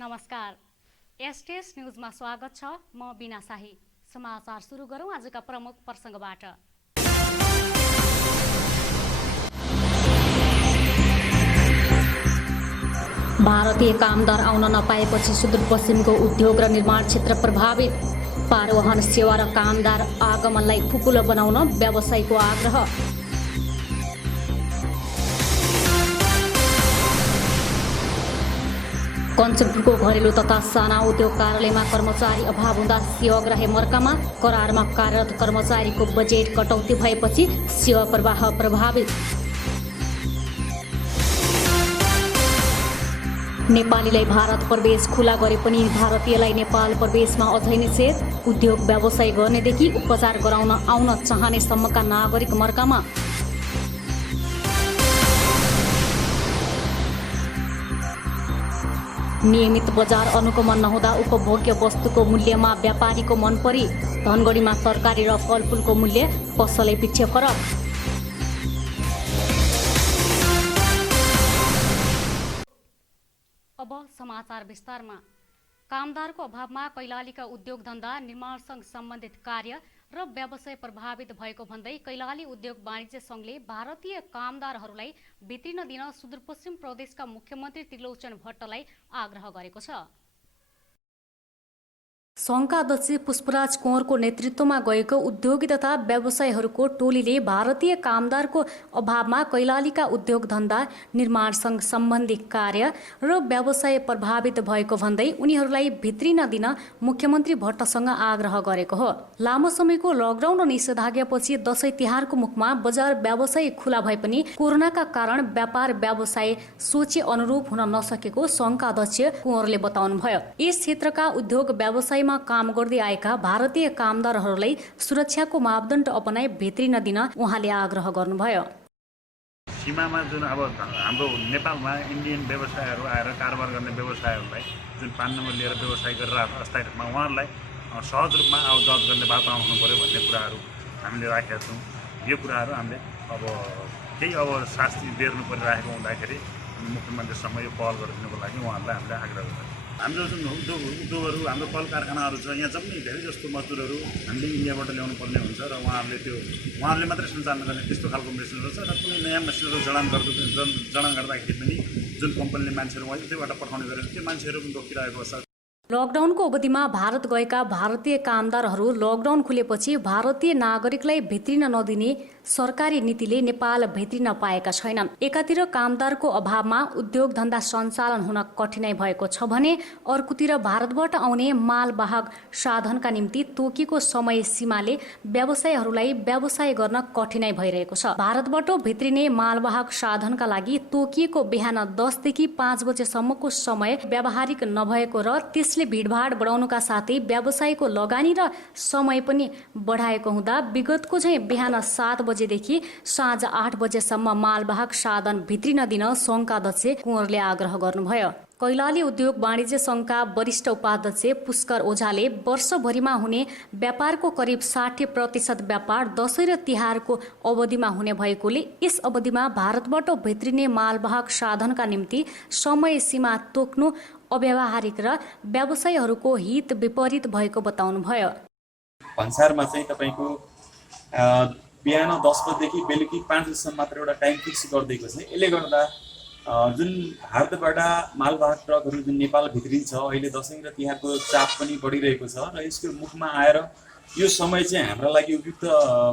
नमस्कार। एसटीएस न्यूजमा स्वागत छ। म बिना शाही। समाचार सुरु गरौँ आजका प्रमुख प्रसङ्गबाट। भारतीय कामदार आउन नपाएपछि सुदूरपश्चिमको उद्योग र निर्माण क्षेत्र प्रभावित। पारवहन सेवा र कामदार आगमनलाई खुकुलो बनाउन व्यवसायीको आग्रह। कञ्चनपुरको घरेलु तथा साना उद्योग कार्यालयमा कर्मचारी अभाव हुँदा सेवाग्राही मर्कामा। करारमा कार्यरत कर्मचारीको बजेट कटौती भएपछि सेवा प्रवाह प्रभावित। नेपालीलाई भारत प्रवेश खुला गरे पनि भारतीयलाई नेपाल प्रवेशमा अझै निषेध। उद्योग व्यवसाय गर्नेदेखि उपचार गराउन आउन चाहने सम्मका नागरिक मर्कामा। नियमित बजार अनुगमन नहुँदा उपभोग्य वस्तुको मूल्यमा व्यापारीको मन परी। धनगढीमा तरकारी र फलफुलको मूल्य पसलै पिच्छे फरक। अब समाचार विस्तारमा। कामदारको अभावमा कैलालीका उद्योग धन्दा निर्माणसँग सम्बन्धित कार्य र व्यवसाय प्रभावित भएको भन्दै कैलाली उद्योग वाणिज्य संघले भारतीय कामदारहरूलाई भित्रिन दिन सुदूरपश्चिम प्रदेशका मुख्यमन्त्री त्रिलोचन भट्टलाई आग्रह गरेको छ। संघका अध्यक्ष पुष्पराज कुँवरको नेतृत्वमा गएको उद्योगी तथा व्यवसायीहरूको टोलीले भारतीय कामदारको अभावमा कैलालीका उद्योग धन्दा निर्माणसँग सम्बन्धित कार्य र व्यवसाय प्रभावित भएको भन्दै उनीहरूलाई भित्रिन दिन मुख्यमन्त्री भट्टसँग आग्रह गरेको हो। लामो समयको लकडाउन र निषेधाज्ञापछि दशैं तिहारको मुखमा बजार व्यवसाय खुला भए पनि कोरोनाका कारण व्यापार व्यवसाय सोचे अनुरूप हुन नसकेको संघका अध्यक्ष कुँवरले बताउनुभयो। यस क्षेत्रका उद्योग व्यवसायमा काम गर्दै आएका भारतीय कामदारहरूलाई सुरक्षाको मापदण्ड अपनाई भित्रिन दिन उहाँले आग्रह गर्नुभयो। सीमामा जुन अब हाम्रो नेपालमा इन्डियन व्यवसायहरू आएर कारोबार गर्ने व्यवसायहरूलाई जुन 5 नम्बर लिएर व्यवसाय गरेर अस्थायी रूपमा उहाँहरूलाई सहज रूपमा आउजाउ गर्ने वातावरण हुनु पर्यो भन्ने कुराहरू हामीले राखेका छौँ। यो कुराहरू हामीले अब केही अब शास्ति बेर्नु परिरहेको हुँदाखेरि मुख्यमन्त्रीसम्म यो पहल गरिदिनुको लागि उहाँहरूलाई हामीले आग्रह गर्छौँ। हाम्रो जुन उद्योगहरू हाम्रो कल कारखानाहरू छ, यहाँ जम्मै धेरै जस्तो मजदुरहरू हामीले इन्डियाबाट ल्याउनु पर्ने हुन्छ र उहाँहरूले मात्रै सञ्चालन गर्ने त्यस्तो खालको मेसिनहरू छ र कुनै नयाँ मेसिनहरू जडान गर्दाखेरि पनि जुन कम्पनीले मान्छेहरू उतैबाट पठाउने गरेर त्यो मान्छेहरू पनि रोकिरहेको छ। लकडाउनको अवधिमा भारत गएका भारतीय कामदारहरू लकडाउन खुलेपछि भारतीय नागरिकलाई भित्रिन नदिने सरकारी नीतिले नेपाल भित्रिन पाएका छैनन्। एकातिर कामदारको अभावमा उद्योग धन्दा सञ्चालन हुन कठिनाई भएको छ भने अर्कोतिर भारतबाट आउने मालवाहक साधनका निम्ति तोकिएको समय सीमाले व्यवसायीहरूलाई व्यवसाय गर्न कठिनाई भइरहेको छ। भारतबाट भित्रिने मालवाहक साधनका लागि तोकिएको बिहान 10 देखि 5 बजेसम्मको समय व्यावहारिक नभएको र त्यसले भीडभाड बढाउनुका साथै व्यवसायको लगानी र समय पनि बढाएको हुँदा विगतको झैं बिहान 7 बजेदेखि साँझ 8 बजेसम्म मालवाहक साधन भित्रिन दिन संघका अध्यक्ष कुँवरले आग्रह गर्नुभयो। कैलाली उद्योग वाणिज्य संघका वरिष्ठ उपाध्यक्ष पुष्कर ओझाले वर्षभरिमा हुने व्यापारको करिब 60% व्यापार दशैं र तिहारको अवधिमा हुने भएकोले यस अवधिमा भारतबाट भित्रिने मालवाहक साधनका निम्ति समय सीमा तोक्नु अव्यावहारिक र व्यवसायीहरूको हित विपरीत भएको बताउनुभयो। भन्सारमा चाहिँ तपाईको बिहान 10 बजेदेखि बेलुकी 5 बजेसम्म मात्र एउटा टाइम फिक्स गरिदिएको छ। यसले गर्दा जुन भारतबाट मालवाहक ट्रकहरू जुन नेपाल भित्रिन्छ अहिले दशैं र तिहारको चाप पनि बढिरहेको छ र यसको मुखमा आएर यो समय चाहिँ हाम्रो लागि उपयुक्त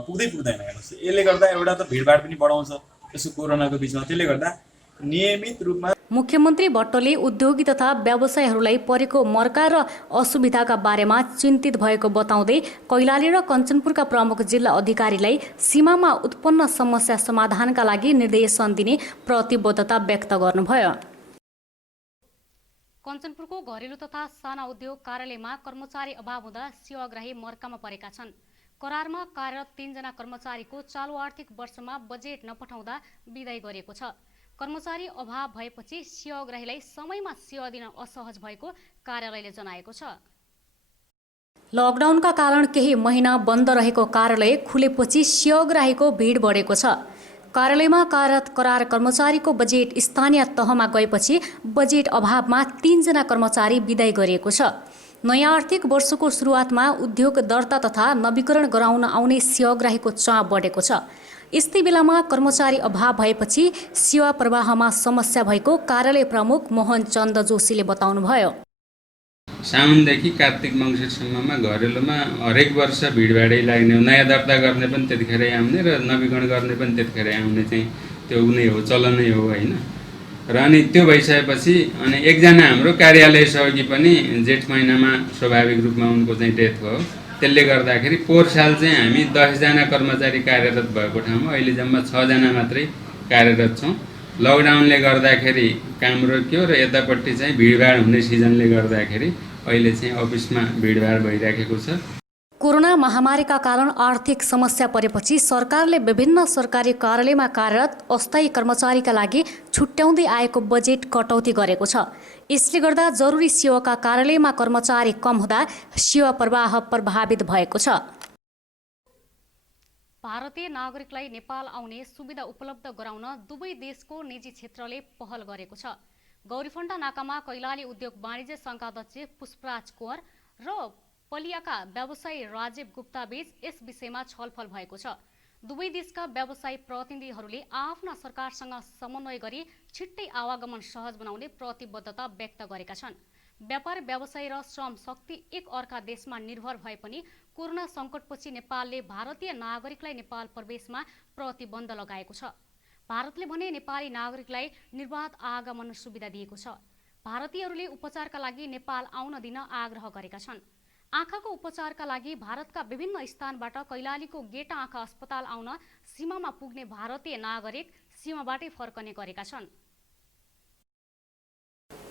पुग्दैन हेर्नुहोस्। यसले गर्दा एउटा त भिडभाड पनि बढाउँछ यसो कोरोनाको बिचमा। त्यसले गर्दा नियमित रूपमा मुख्यमन्त्री भट्टले उद्योगी तथा व्यवसायीहरूलाई परेको मर्का र असुविधाका बारेमा चिन्तित भएको बताउँदै कैलाली र कञ्चनपुरका प्रमुख जिल्ला अधिकारीलाई सीमामा उत्पन्न समस्या समाधानका लागि निर्देशन दिने प्रतिबद्धता व्यक्त गर्नुभयो। कञ्चनपुरको घरेलु तथा साना उद्योग कार्यालयमा कर्मचारी अभाव हुँदा सेवाग्राही मर्कामा परेका छन्। करारमा कार्यरत 3 जना कर्मचारीको चालु आर्थिक वर्षमा बजेट नपठाउँदा बिदाई गरिएको छ। कर्मचारी अभाव भएपछि सेवाग्राहीलाई समयमा सेवा दिन असहज भएको कार्यालयले जनाएको छ। लकडाउनका कारण केही महिना बन्द रहेको कार्यालय खुलेपछि सेवाग्राहीको भिड बढेको छ। कार्यालयमा कार्यरत करार कर्मचारीको बजेट स्थानीय तहमा गएपछि बजेट अभावमा 3 जना कर्मचारी विदाई गरिएको छ। नयाँ आर्थिक वर्षको सुरुवातमा उद्योग दर्ता तथा नवीकरण गराउन आउने सेवाग्राहीको चाप बढेको छ। यस्तै बेलामा कर्मचारी अभाव भएपछि सेवा प्रवाहमा समस्या भएको कार्यालय प्रमुख मोहन चन्द जोशीले बताउनुभयो। साउनदेखि कार्तिक मङ्सिरसम्ममा घरेलुमा हरेक वर्ष भिडभाडै लाग्ने हो। नयाँ दर्ता गर्ने पनि त्यतिखेरै आउने र नवीकरण गर्ने पनि त्यतिखेरै आउने चाहिँ त्यो नै हो, चलनै हो होइन। र अनि त्यो भइसकेपछि अनि एकजना हाम्रो कार्यालय सहयोगी पनि जेठ महिनामा स्वाभाविक रूपमा उनको चाहिँ डेथ भयो। त्यसले गर्दाखेरि पोहोर साल चाहिँ हामी 10 जना कर्मचारी कार्यरत भएको ठाउँमा अहिले जम्मा 6 जना मात्रै कार्यरत छौँ। लकडाउनले गर्दाखेरि काम रोक्यो र यतापट्टि चाहिँ भिडभाड हुने सिजनले गर्दाखेरि अहिले चाहिँ अफिसमा भिडभाड भइराखेको छ। कोरोना महामारीका कारण आर्थिक समस्या परेपछि सरकारले विभिन्न सरकारी कार्यालयमा कार्यरत अस्थायी कर्मचारीका लागि छुट्याउँदै आएको बजेट कटौती गरेको छ। यसले गर्दा जरुरी सेवाका कार्यालयमा कर्मचारी कम हुँदा सेवा प्रवाह प्रभावित भएको छ। भारतीय नागरिकलाई नेपाल आउने सुविधा उपलब्ध गराउन दुवै देशको निजी क्षेत्रले पहल गरेको छ। गौरीफण्टा नाकामा कैलाली उद्योग वाणिज्य सङ्घका अध्यक्ष पुष्पराज कुँवर र पलियाका व्यवसायी राजीव गुप्ता बीच यस विषयमा छलफल भएको छ। दुवै देशका व्यवसायी प्रतिनिधिहरूले आफ्ना सरकारसँग समन्वय गरी छिट्टै आवागमन सहज बनाउने प्रतिबद्धता व्यक्त गरेका छन्। व्यापार व्यवसाय र श्रम शक्ति एक अर्का देशमा निर्भर भए पनि कोरोना सङ्कटपछि नेपालले भारतीय नागरिकलाई नेपाल प्रवेशमा प्रतिबन्ध लगाएको छ। भारतले भने नेपाली नागरिकलाई निर्बाध आगमन सुविधा दिएको छ। भारतीयहरूले उपचारका लागि नेपाल आउन दिन आग्रह गरेका छन्। आँखाको उपचारका लागि भारतका विभिन्न स्थानबाट कैलालीको गेटा आँखा अस्पताल आउन सीमामा पुग्ने भारतीय नागरिक सीमाबाटै फर्कने गरेका छन्।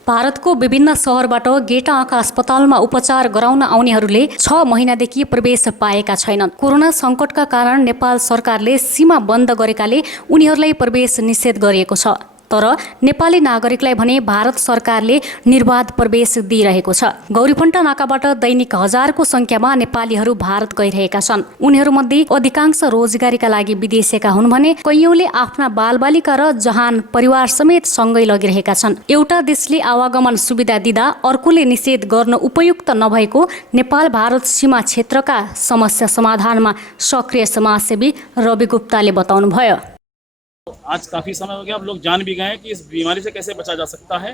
भारतको विभिन्न सहरबाट गेटा आँखा अस्पतालमा उपचार गराउन आउनेहरूले 6 महिनादेखि प्रवेश पाएका छैनन्। कोरोना सङ्कटका कारण नेपाल सरकारले सीमा बन्द गरेकाले उनीहरूलाई प्रवेश निषेध गरिएको छ। तर नेपाली नागरिकलाई भने भारत सरकारले निर्बाध प्रवेश दिइरहेको छ। गौरीफण्टा नाकाबाट दैनिक हजारको संख्यामा नेपालीहरू भारत गइरहेका छन्। उनीहरूमध्ये अधिकांश रोजगारीका लागि विदेशीका हुन् भने कैयौंले आफ्ना बालबालिका र जहान परिवार समेत सँगै लगिरहेका छन्। एउटा देशले आवागमन सुविधा दिँदा अर्कोले निषेध गर्न उपयुक्त नभएको नेपाल भारत सीमा क्षेत्रका समस्या समाधानमा सक्रिय समाजसेवी रवि गुप्ताले बताउनुभयो। आज काफ़ी समय हो गया, अब लोग जान भी गए हैं कि इस बीमारी से कैसे बचा जा सकता है।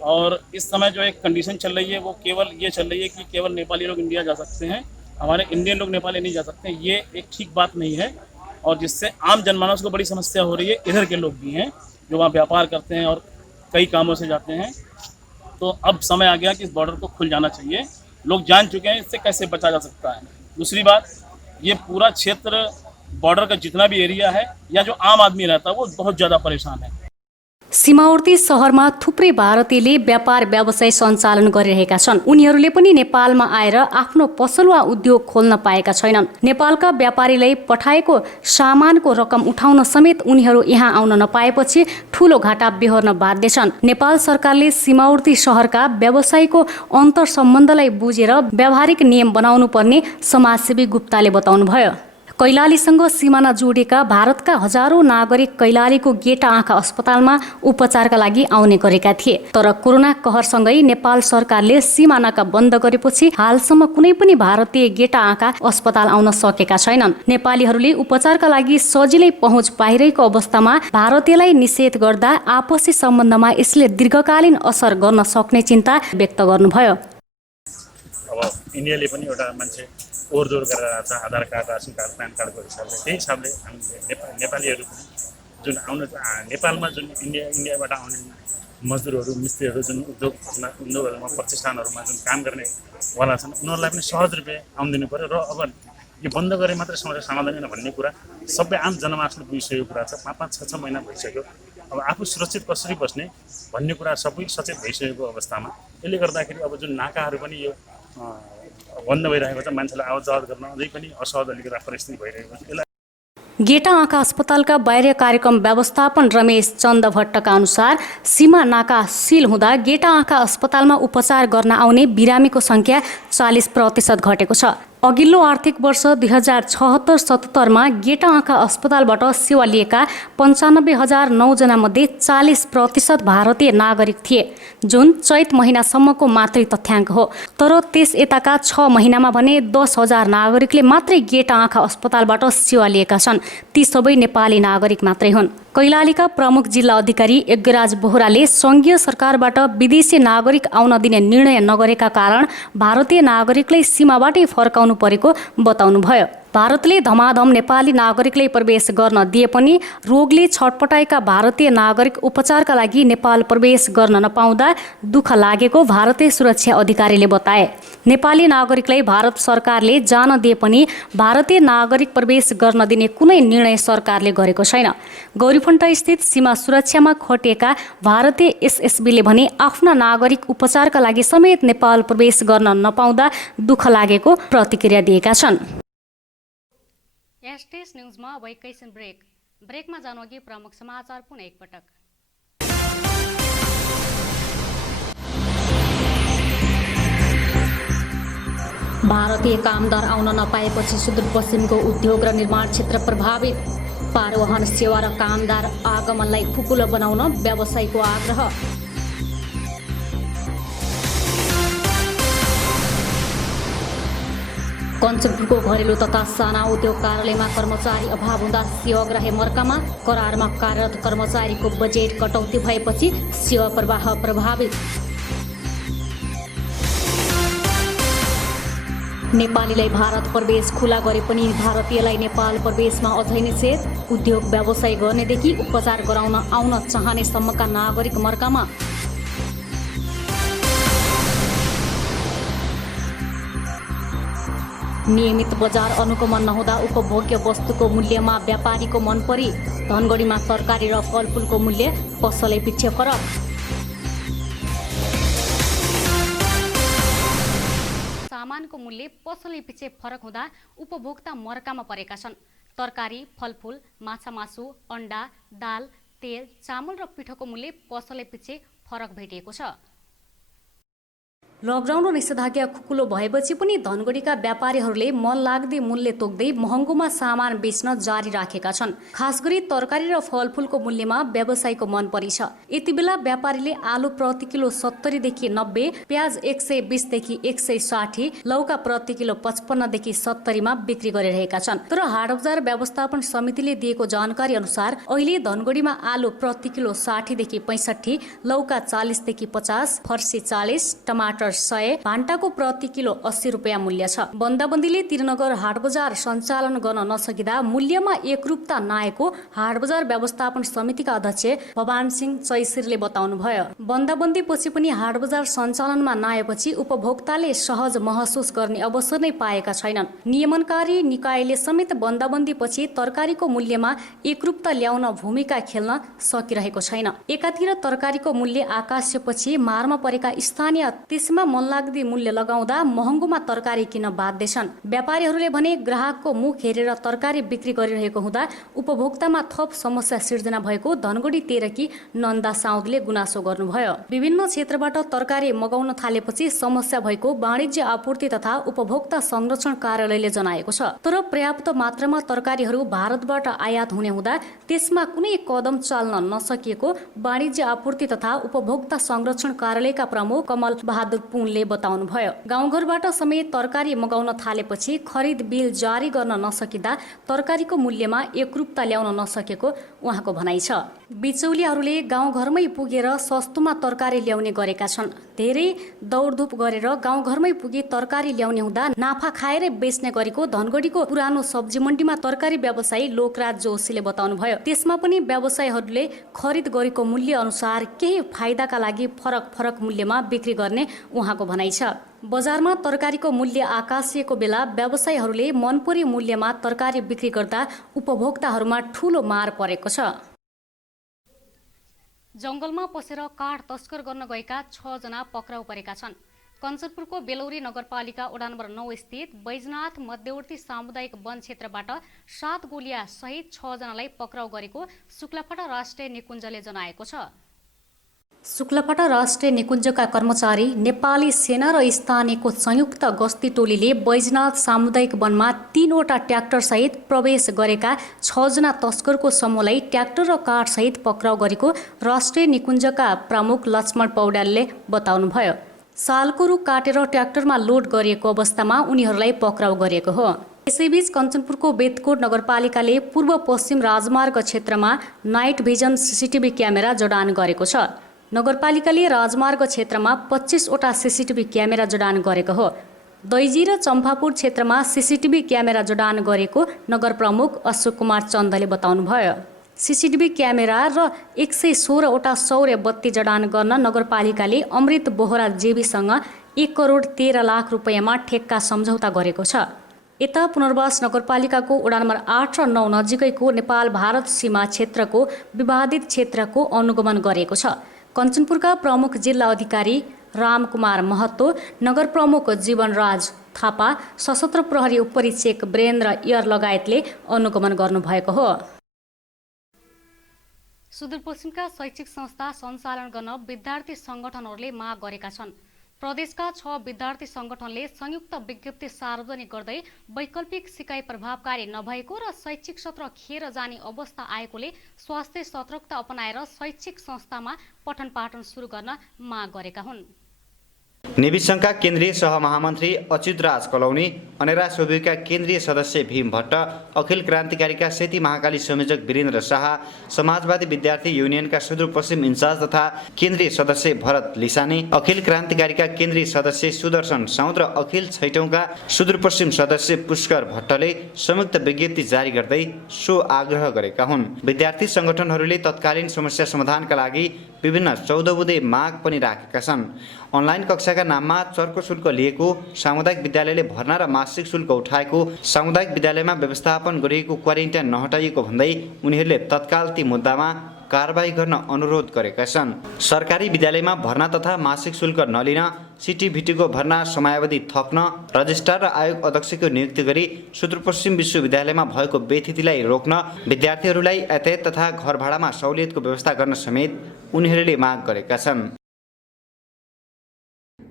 और इस समय जो एक कंडीशन चल रही है वो केवल ये चल रही है कि केवल नेपाली लोग इंडिया जा सकते हैं, हमारे इंडियन लोग नेपाल नहीं जा सकते। ये एक ठीक बात नहीं है और जिससे आम जनमानस को बड़ी समस्या हो रही है। इधर के लोग भी हैं जो वहाँ व्यापार करते हैं और कई कामों से जाते हैं। तो अब समय आ गया कि इस बॉर्डर को खुल जाना चाहिए। लोग जान चुके हैं, इससे कैसे बचा जा सकता है। दूसरी बात, ये पूरा क्षेत्र बॉर्डर का जितना भी एरिया है या जो आम आदमी रहता है वो बहुत ज़्यादा परेशान है। सीमावर्ती सहरमा थुप्रै भारतीयले व्यापार व्यवसाय सञ्चालन गरिरहेका छन्। उनीहरूले पनि नेपालमा आएर आफ्नो पसल वा उद्योग खोल्न पाएका छैनन्। नेपालका व्यापारीलाई पठाएको सामानको रकम उठाउन समेत उनीहरू यहाँ आउन नपाएपछि ठूलो घाटा बेहोर्न बाध्य छन्। नेपाल सरकारले सीमावर्ती सहरका व्यवसायको अन्तर सम्बन्धलाई बुझेर व्यावहारिक नियम बनाउनु पर्ने समाजसेवी गुप्ताले बताउनुभयो। कैलालीसँग सिमाना जोडेका भारतका हजारौं नागरिक कैलालीको गेटा आँखा अस्पतालमा उपचारका लागि आउने गरेका थिए। तर कोरोना कहरसँगै नेपाल सरकारले सिमानाका बन्द गरेपछि हालसम्म कुनै पनि भारतीय गेटा आँखा अस्पताल आउन सकेका छैनन्। नेपालीहरूले उपचारका लागि सजिलै पहुँच पाइरहेको अवस्थामा भारतीयलाई निषेध गर्दा आपसी सम्बन्धमा यसले दीर्घकालीन असर गर्न सक्ने चिन्ता व्यक्त गर्नुभयो। अब इन्डियाले पनि एउटा मान्छे ओहोरदोहोर गरेर आएको छ, आधार कार्ड, रासन कार्ड, प्यान कार्डको हिसाबले। त्यही हिसाबले हामीले नेपालीहरू पनि जुन आउनु नेपालमा जुन इन्डियाबाट आउने मजदुरहरू, मिस्त्रीहरू, जुन उद्योगहरूमा प्रतिष्ठानहरूमा जुन काम गर्नेवाला छन् उनीहरूलाई पनि सहज रूपले आउन दिनु पऱ्यो। र अब यो बन्द गरे मात्रै समस्या समाधान होइन भन्ने कुरा सबै आम जनमानसले बुझिसकेको कुरा छ। 5-6 महिना भइसक्यो। अब आफू सुरक्षित कसरी बस्ने भन्ने कुरा सबै सचेत भइसकेको अवस्थामा यसले गर्दाखेरि अब जुन नाकाहरू पनि यो बन्द भइरहेको छ, मान्छेलाई आवत जावत गर्न अझै पनि असहज अलिकति परिस्थिति भइरहेको छ। गेटा आँखा अस्पतालका बाह्य कार्यक्रम व्यवस्थापन रमेश चन्द भट्टका अनुसार सीमा नाका सील हुँदा गेटा आँखा अस्पतालमा उपचार गर्न आउने बिरामीको संख्या 40% घटेको छ। अघिल्लो आर्थिक वर्ष 2076-77मा गेटा आँखा अस्पतालबाट सेवा लिएका 95,009 जना मध्ये 40% भारतीय नागरिक थिए, जुन चैत महिनासम्मको मात्रै तथ्याङ्क हो। तर त्यस यताका 6 महिनामा भने 10,000 नागरिकले मात्रै गेटा आँखा अस्पतालबाट सेवा लिएका छन्। ती सबै नेपाली नागरिक मात्रै हुन्। कैलालीका प्रमुख जिल्ला अधिकारी यज्ञराज बोहराले सङ्घीय सरकारबाट विदेशी नागरिक आउन दिने निर्णय नगरेका कारण भारतीय नागरिकलाई सीमाबाटै फर्काउनु परेको बताउनुभयो। भारतले धमाधम नेपाली नागरिकलाई प्रवेश गर्न दिए पनि रोगले छटपटाएका भारतीय नागरिक उपचारका लागि नेपाल प्रवेश गर्न नपाउँदा दुःख लागेको भारतीय सुरक्षा अधिकारीले बताए। नेपाली नागरिकलाई भारत सरकारले जान दिए पनि भारतीय नागरिक प्रवेश गर्न दिने कुनै निर्णय सरकारले गरेको छैन। गौरीफन्टा स्थित सीमा सुरक्षामा खटिएका भारतीय एसएसबीले भने आफ्ना नागरिक उपचारका लागि समेत नेपाल प्रवेश गर्न नपाउँदा दुःख लागेको प्रतिक्रिया दिएका छन्। एसटीएस न्युजमा अब एकैछिन ब्रेकमा जानुअघि प्रमुख समाचार पुनः एकपटक। भारतीय कामदार आउन नपाएपछि सुदूरपश्चिमको उद्योग र निर्माण क्षेत्र प्रभावित। पारवहन सेवा र कामदार आगमनलाई खुकुलो बनाउन व्यवसायीको आग्रह। कञ्चनपुरको घरेलु तथा साना उद्योग कार्यालयमा कर्मचारी अभाव हुँदा सेवाग्राही मर्कामा। करारमा कार्यरत कर्मचारीको बजेट कटौती भएपछि सेवा प्रवाह प्रभावित। नेपालीलाई भारत प्रवेश खुला गरे पनि भारतीयलाई नेपाल प्रवेशमा अझै निषेध। उद्योग व्यवसाय गर्नेदेखि उपचार गराउन आउन चाहने सम्मका नागरिक मर्कामा। नियमित बजार अनुगमन नहुँदा उपभोग्य वस्तुको मूल्यमा व्यापारीको मन परी। धनगढीमा तरकारी र फलफुलको मूल्य पसलै पछि फरक। सामानको मूल्य पसलै पछि फरक हुँदा उपभोक्ता मर्कामा परेका छन्। तरकारी, फलफुल, माछा मासु, अण्डा, दाल, तेल, चामल र पिठोको मूल्य पसलै पछि फरक भेटिएको छ। लकडाउन र निषेधाज्ञा खुकुलो भएपछि पनि धनगढीका व्यापारीहरूले मन लाग्दै मूल्य तोक्दै महँगोमा सामान बेच्न जारी राखेका छन्। खास गरी तरकारी र फलफुलको मूल्यमा व्यवसायीको मन परी छ। यति बेला व्यापारीले आलु प्रति किलो 70 देखि 90, प्याज 120 देखि 160, लौका प्रति किलो 55 देखि 70 मा बिक्री गरिरहेका छन्। तर हाटबजार व्यवस्थापन समितिले दिएको जानकारी अनुसार अहिले धनगढीमा आलु प्रति किलो 60 देखि 65, लौका 40 देखि 50, फर्सी 40, टमाटर 100, भान्टाको प्रति किलो 80 रुपियाँ मूल्य छ। बन्दाबन्दीले त्रिनगर हाटबजार सञ्चालन गर्न नसकिँदा मूल्यमा एकरूपता नआएको हाटबजार व्यवस्थापन समितिका अध्यक्ष भवान सिंह चैसिरले बताउनुभयो। बन्दाबन्दी पछि पनि हाटबजार सञ्चालनमा नआएपछि उपभोक्ताले सहज महसुस गर्ने अवसर नै पाएका छैनन्। नियमनकारी निकायले समेत बन्दाबन्दी पछि तरकारीको मूल्यमा एकरूपता ल्याउन भूमिका खेल्न सकिरहेको छैन। एकातिर तरकारीको मूल्य आकाशपछि मारमा परेका स्थानीय त्यसमा मनलाग्दी मूल्य लगाउँदा महँगोमा तरकारी किन्न बाध्य छन्। व्यापारीहरूले भने ग्राहकको मुख हेरेर तरकारी बिक्री गरिरहेको हुँदा उपभोक्तामा थप समस्या सिर्जना भएको धनगढी तेह्रकी नन्दा साउदले गुनासो गर्नुभयो। विभिन्न क्षेत्रबाट तरकारी मगाउन थालेपछि समस्या भएको वाणिज्य आपूर्ति तथा उपभोक्ता संरक्षण कार्यालयले जनाएको छ। तर पर्याप्त मात्रामा तरकारीहरू भारतबाट आयात हुने हुँदा त्यसमा कुनै कदम चाल्न नसकिएको वाणिज्य आपूर्ति तथा उपभोक्ता संरक्षण कार्यालयका प्रमुख कमल बहादुर पुनले बताउनुभयो। गाउँघरबाट समेत तरकारी मगाउन थालेपछि खरिद बिल जारी गर्न नसकिँदा तरकारीको मूल्यमा एकरूपता ल्याउन नसकेको उहाँको भनाइ छ। बिचौलियाहरूले गाउँघरमै पुगेर सस्तोमा तरकारी ल्याउने गरेका छन्। धेरै दौडधुप गरेर गाउँघरमै पुगी तरकारी ल्याउने हुँदा नाफा खाएरै बेच्ने गरेको धनगढीको पुरानो सब्जी मण्डीमा तरकारी व्यवसायी लोकराज जोशीले बताउनुभयो। त्यसमा पनि व्यवसायीहरूले खरिद गरेको मूल्य अनुसार केही फाइदाका लागि फरक मूल्यमा बिक्री गर्ने उहाँको भनाइ छ। बजारमा तरकारीको मूल्य आकाशिएको बेला व्यवसायीहरूले मनपरी मूल्यमा तरकारी बिक्री गर्दा उपभोक्ताहरूमा ठूलो मार परेको छ। जंगलमा पसेर काठ तस्कर गर्न गएका 6 जना पक्राउ परेका छन्। कञ्चनपुरको बेलौरी नगरपालिका वडा नम्बर 9 स्थित बैजनाथ मध्यवर्ती सामुदायिक वन क्षेत्रबाट 7 गोलिया सहित 6 जनालाई पक्राउ गरेको शुक्लाफाटा राष्ट्रिय निकुञ्जले जनाएको छ। शुक्लपटा राष्ट्रिय निकुञ्जका कर्मचारी, नेपाली सेना र स्थानीयको संयुक्त गस्ती टोलीले बैजनाथ सामुदायिक वनमा 3वटा ट्र्याक्टरसहित प्रवेश गरेका 6 जना तस्करको समूहलाई ट्र्याक्टर र कारसहित पक्राउ गरेको राष्ट्रिय निकुञ्जका प्रमुख लक्ष्मण पौड्यालले बताउनुभयो। सालको रुख काटेर ट्र्याक्टरमा लोड गरिएको अवस्थामा उनीहरूलाई पक्राउ गरिएको हो। यसैबीच कञ्चनपुरको बेतकोट नगरपालिकाले पूर्व पश्चिम राजमार्ग क्षेत्रमा नाइट भिजन सीसीटीभी क्यामेरा जडान गरेको छ। नगरपालिकाले राजमार्ग क्षेत्रमा 25वटा सीसीटीभी क्यामेरा जडान गरेको हो। दैजी र चम्पापुर क्षेत्रमा सीसीटीभी क्यामेरा जडान गरेको नगर प्रमुख अशोक कुमार चन्दले बताउनुभयो। सीसीटीभी क्यामेरा र 116वटा सौर्य बत्ती जडान गर्न नगरपालिकाले अमृत बोहरा जेबीसँग 1 करोड 13 लाख रुपियाँमा ठेक्का सम्झौता गरेको छ। यता पुनर्वास नगरपालिकाको वडा नम्बर 8 र 9 नजिकैको नेपाल भारत सीमा क्षेत्रको विवादित क्षेत्रको अनुगमन गरेको छ। कञ्चनपुरका प्रमुख जिल्ला अधिकारी रामकुमार महतो, नगर प्रमुख जीवनराज थापा, सशस्त्र प्रहरी उपरीक्षक वीरेन्द्र यर लगायतले अनुगमन गर्नुभएको हो। सुदूरपश्चिमका शैक्षिक संस्था सञ्चालन गर्न विद्यार्थी सङ्गठनहरूले माग गरेका छन्। प्रदेशका 6 विद्यार्थी सङ्गठनले संयुक्त विज्ञप्ति सार्वजनिक गर्दै वैकल्पिक सिकाइ प्रभावकारी नभएको र शैक्षिक सत्र खेर जाने अवस्था आएकोले स्वास्थ्य सतर्कता अपनाएर शैक्षिक संस्थामा पठन पाठन सुरु गर्न माग गरेका हुन्। नेवी सङ्घका केन्द्रीय सहमहामन्त्री अच्युतराज कलौनी, अनेरा सोभिका केन्द्रीय सदस्य भीम भट्ट, अखिल क्रान्तिकारीका सेती महाकाली संयोजक वीरेन्द्र शाह, समाजवादी विद्यार्थी युनियनका सुदूरपश्चिम इन्चार्ज तथा केन्द्रीय सदस्य भरत लिसानी, अखिल क्रान्तिकारीका केन्द्रीय सदस्य सुदर्शन साउद र अखिल छैटौँका सुदूरपश्चिम सदस्य पुष्कर भट्टले संयुक्त विज्ञप्ति जारी गर्दै सो आग्रह गरेका हुन्। विद्यार्थी सङ्गठनहरूले तत्कालीन समस्या समाधानका लागि विभिन्न 14 बुँदे माग पनि राखेका छन्। अनलाइन कक्षाका नाममा चर्को शुल्क लिएको, सामुदायिक विद्यालयले भर्ना र मासिक शुल्क उठाएको, सामुदायिक विद्यालयमा व्यवस्थापन गरिएको क्वारेन्टाइन नहटाइएको भन्दै उनीहरूले तत्काल ती मुद्दामा कारबाही गर्न अनुरोध गरेका छन्। सरकारी विद्यालयमा भर्ना तथा मासिक शुल्क नलिन, सिटिभिटीको भर्ना समयावधि थप्न, रजिस्ट्रार र आयोग अध्यक्षको नियुक्ति गरी सुदूरपश्चिम विश्वविद्यालयमा भएको बेथितिलाई रोक्न, विद्यार्थीहरूलाई यातायात तथा घर भाडामा सहुलियतको व्यवस्था गर्न समेत उनीहरूले माग गरेका छन्।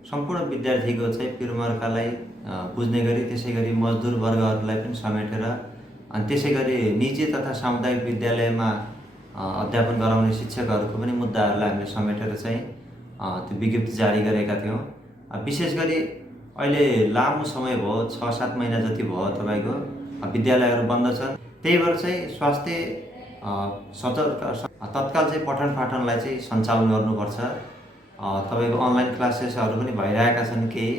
सम्पूर्ण विद्यार्थीको चाहिँ पिरमर्कालाई बुझ्ने गरी, त्यसै गरी मजदुर वर्गहरूलाई पनि समेटेर अनि त्यसै गरी निजी तथा सामुदायिक विद्यालयमा अध्यापन गराउने शिक्षकहरूको पनि मुद्दाहरूलाई हामीले समेटेर चाहिँ त्यो विज्ञप्ति जारी गरेका थियौँ। विशेष गरी अहिले लामो समय भयो, 6-7 महिना जति भयो तपाईँको विद्यालयहरू बन्द छन्। त्यही भएर चाहिँ स्वास्थ्य तत्काल चाहिँ पठन पाठनलाई चाहिँ सञ्चालन गर्नुपर्छ। तपाईँको अनलाइन क्लासेसहरू पनि भइरहेका छन् केही।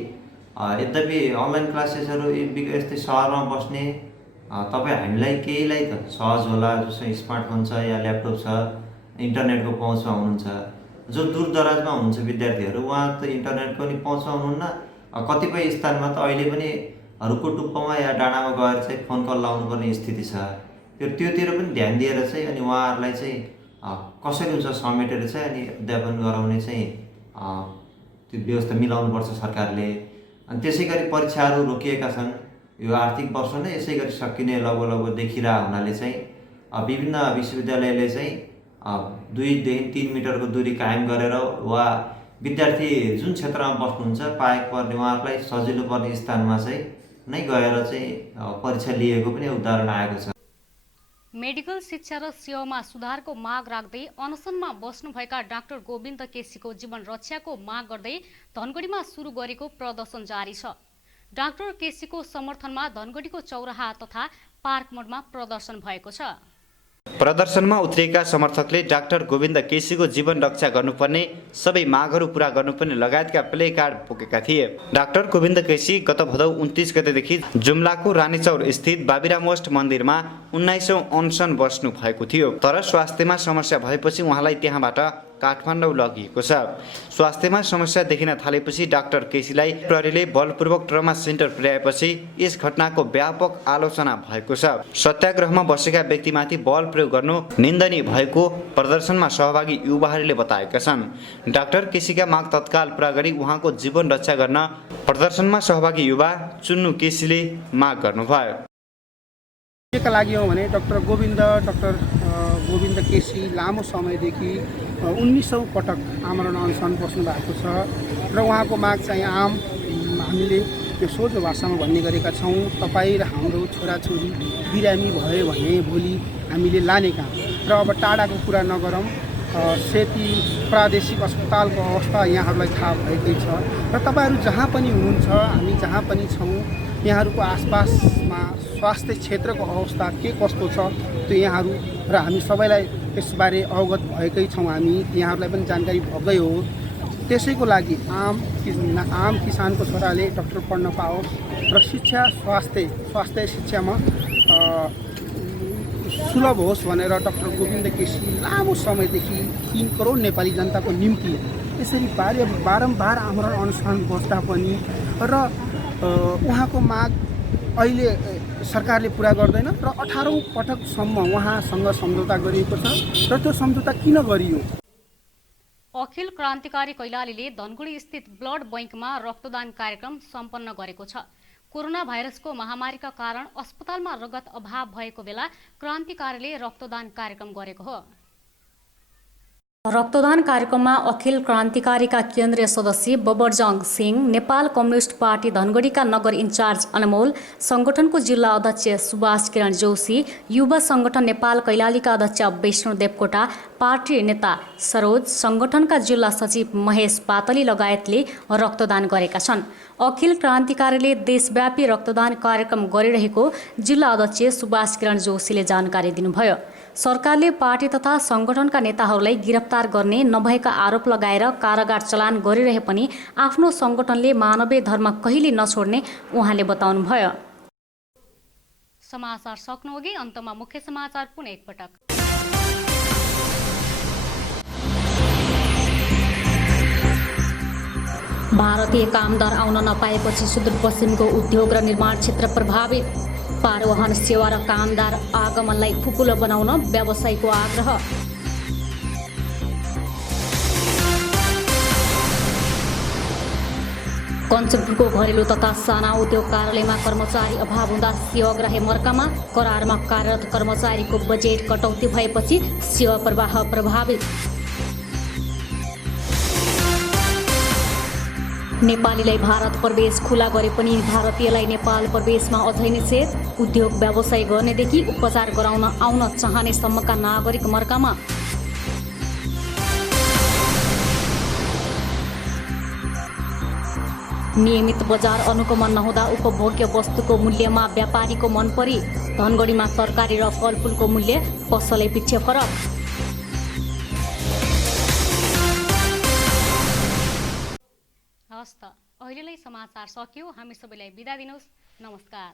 यद्यपि अनलाइन क्लासेसहरू यस्तै सहरमा बस्ने तपाईँ हामीलाई केहीलाई त सहज होला, जसमा स्मार्टफोन छ या ल्यापटप छ, इन्टरनेटको पहुँचमा हुनुहुन्छ। जो दूर दराजमा हुनुहुन्छ विद्यार्थीहरू, उहाँ त इन्टरनेटको नि पहुँचमा हुनुहुन्न। कतिपय स्थानमा त अहिले पनि रुखको टुप्पोमा या डाँडामा गएर चाहिँ फोन कल लाउनुपर्ने स्थिति छ। त्योतिर पनि ध्यान दिएर चाहिँ अनि उहाँहरूलाई चाहिँ कसरी हुन्छ समेटेर चाहिँ अनि अध्यापन गराउने चाहिँ त्यो व्यवस्था मिलाउनुपर्छ सरकारले। अनि त्यसै गरी परीक्षाहरू रोकिएका छन्। यो आर्थिक वर्ष नै यसै गरी सकिने लगभग देखिरहेको हुनाले चाहिँ विभिन्न विश्वविद्यालयले चाहिँ 2देखि 3 मिटरको दूरी कायम गरेर वा विद्यार्थी जुन क्षेत्रमा बस्नुहुन्छ पाएको पर्ने उहाँहरूलाई सजिलो पर्ने स्थानमा चाहिँ नै गएर चाहिँ परीक्षा लिएको पनि उदाहरण आएको छ। मेडिकल शिक्षा र सेवामा सुधारको माग राख्दै अनसनमा बस्नुभएका डाक्टर गोविन्द केसीको जीवन रक्षाको माग गर्दै धनगढीमा सुरु गरेको प्रदर्शन जारी छ। डाक्टर केसीको समर्थनमा धनगढीको चौराहा तथा पार्क मोडमा प्रदर्शन भएको छ। प्रदर्शनमा उत्रिएका समर्थकले डाक्टर गोविन्द केसीको जीवन रक्षा गर्नुपर्ने, सबै मागहरू पूरा गर्नुपर्ने लगायतका प्ले कार्ड बोकेका थिए। डाक्टर गोविन्द केसी गत भदौ 29 गतेदेखि जुम्लाको रानीचौर स्थित बाबिरामोस्ट मन्दिरमा 19औं अनसन बस्नु भएको थियो। तर स्वास्थ्यमा समस्या भएपछि उहाँलाई त्यहाँबाट काठमाडौँ लगिएको छ। स्वास्थ्यमा समस्या देखिन थालेपछि डाक्टर केसीलाई प्रहरीले बलपूर्वक ट्रमा सेन्टर पुर्याएपछि यस घटनाको व्यापक आलोचना भएको छ। सत्याग्रहमा बसेका व्यक्तिमाथि बल प्रयोग गर्नु निन्दनीय भएको प्रदर्शनमा सहभागी युवाहरूले बताएका छन्। डाक्टर केसीका माग तत्काल पूरा गरी उहाँको जीवन रक्षा गर्न प्रदर्शनमा सहभागी युवा चुन्नु केसीले माग गर्नुभयो। के का लागि हो भने डाक्टर गोविन्द केसी लामो समयदेखि 1900 पटक आमरण अनसन बस्नु भएको छ र उहाँको माग चाहिँ आम हामीले त्यो सोझो भाषामा भन्ने गरेका छौँ। तपाईँ र हाम्रो छोराछोरी बिरामी भयो भने भोलि हामीले लाने काम र अब टाढाको कुरा नगरौँ, सेती प्रादेशिक अस्पतालको अवस्था यहाँहरूलाई थाहा भएकै छ र तपाईँहरू जहाँ पनि हुनुहुन्छ, हामी जहाँ पनि छौँ, यहाँहरूको आसपासमा स्वास्थ्य क्षेत्रको अवस्था के कस्तो छ त्यो यहाँहरू र हामी सबैलाई यसबारे अवगत भएकै छौँ। हामी यहाँहरूलाई पनि जानकारी भएकै हो। त्यसैको लागि आम किसानको छोराले डक्टर पढ्न पाओस् र स्वास्थ्य शिक्षामा सुलभ होस् भनेर डाक्टर गोविन्द केसी लामो समयदेखि 3 करोड नेपाली जनताको निम्ति यसरी बारम्बार आमरण अनसन बस्दा पनि र उहाँको माग अहिले सरकारले पुरा गर्दैन र 18औं पटकसम्म उहाँसँग सम्झौता गरिएको छ र त्यो सम्झौता किन गरियो? अखिल क्रान्तिकारी कैलालीले धनगढी स्थित ब्लड बैंकमा रक्तदान कार्यक्रम सम्पन्न गरेको छ। कोरोना भाइरसको महामारीका कारण अस्पतालमा रगत अभाव भएको बेला क्रान्तिकारीले रक्तदान कार्यक्रम गरेको हो। रक्तदान कार्यक्रममा अखिल क्रान्तिकारीका केन्द्रीय सदस्य बबरजङ सिंह, नेपाल कम्युनिस्ट पार्टी धनगढीका नगर इन्चार्ज अनमोल, संगठनको जिल्ला अध्यक्ष सुभाष किरण जोशी, युवा संगठन नेपाल कैलालीका अध्यक्ष विष्णु देवकोटा, पार्टी नेता सरोज, संगठनका जिल्ला सचिव महेश पातली लगायतले रक्तदान गरेका छन्। अखिल क्रान्तिकारीले देशव्यापी रक्तदान कार्यक्रम गरिरहेको जिल्ला अध्यक्ष सुभाष किरण जोशीले जानकारी दिनुभयो। सरकारले पार्टी तथा संगठनका नेताहरूलाई गिरफ्तार गर्ने नभएका आरोप लगाएर कारागार चलान गरिरहे पनि आफ्नो संगठनले मानवीय धर्म कहिले नछोड्ने उहाँले बताउनुभयो। समाचार सक्नुअघि अन्तमा मुख्य समाचार पुनः एकपटक। भारतीय कामदार आउन नपाएपछि सुदूरपश्चिमको उद्योग र निर्माण क्षेत्र प्रभावित। पारवहन सेवा र कामदार आगमनलाई खुकुलो बनाउन व्यवसायीको आग्रह। कञ्चनपुरको घरेलु तथा साना उद्योग कार्यालयमा कर्मचारी अभाव हुँदा सेवाग्राही मर्कामा। करारमा कार्यरत कर्मचारीको बजेट कटौती भएपछि सेवा प्रवाह प्रभावित। नेपालीलाई भारत प्रवेश खुला गरे पनि भारतीयलाई नेपाल प्रवेशमा अझै निषेध। उद्योग व्यवसाय गर्नेदेखि उपचार गराउन आउन चाहने सम्मका नागरिक मर्कामा। नियमित बजार अनुगमन नहुँदा उपभोग्य वस्तुको मूल्यमा व्यापारीको मन परी। धनगढीमा तरकारी र फलफुलको मूल्य पसलै पिछे फरक। हस्त अहिलेलाई समाचार सकियो। हामी सबैलाई बिदा दिनुहोस्। नमस्कार।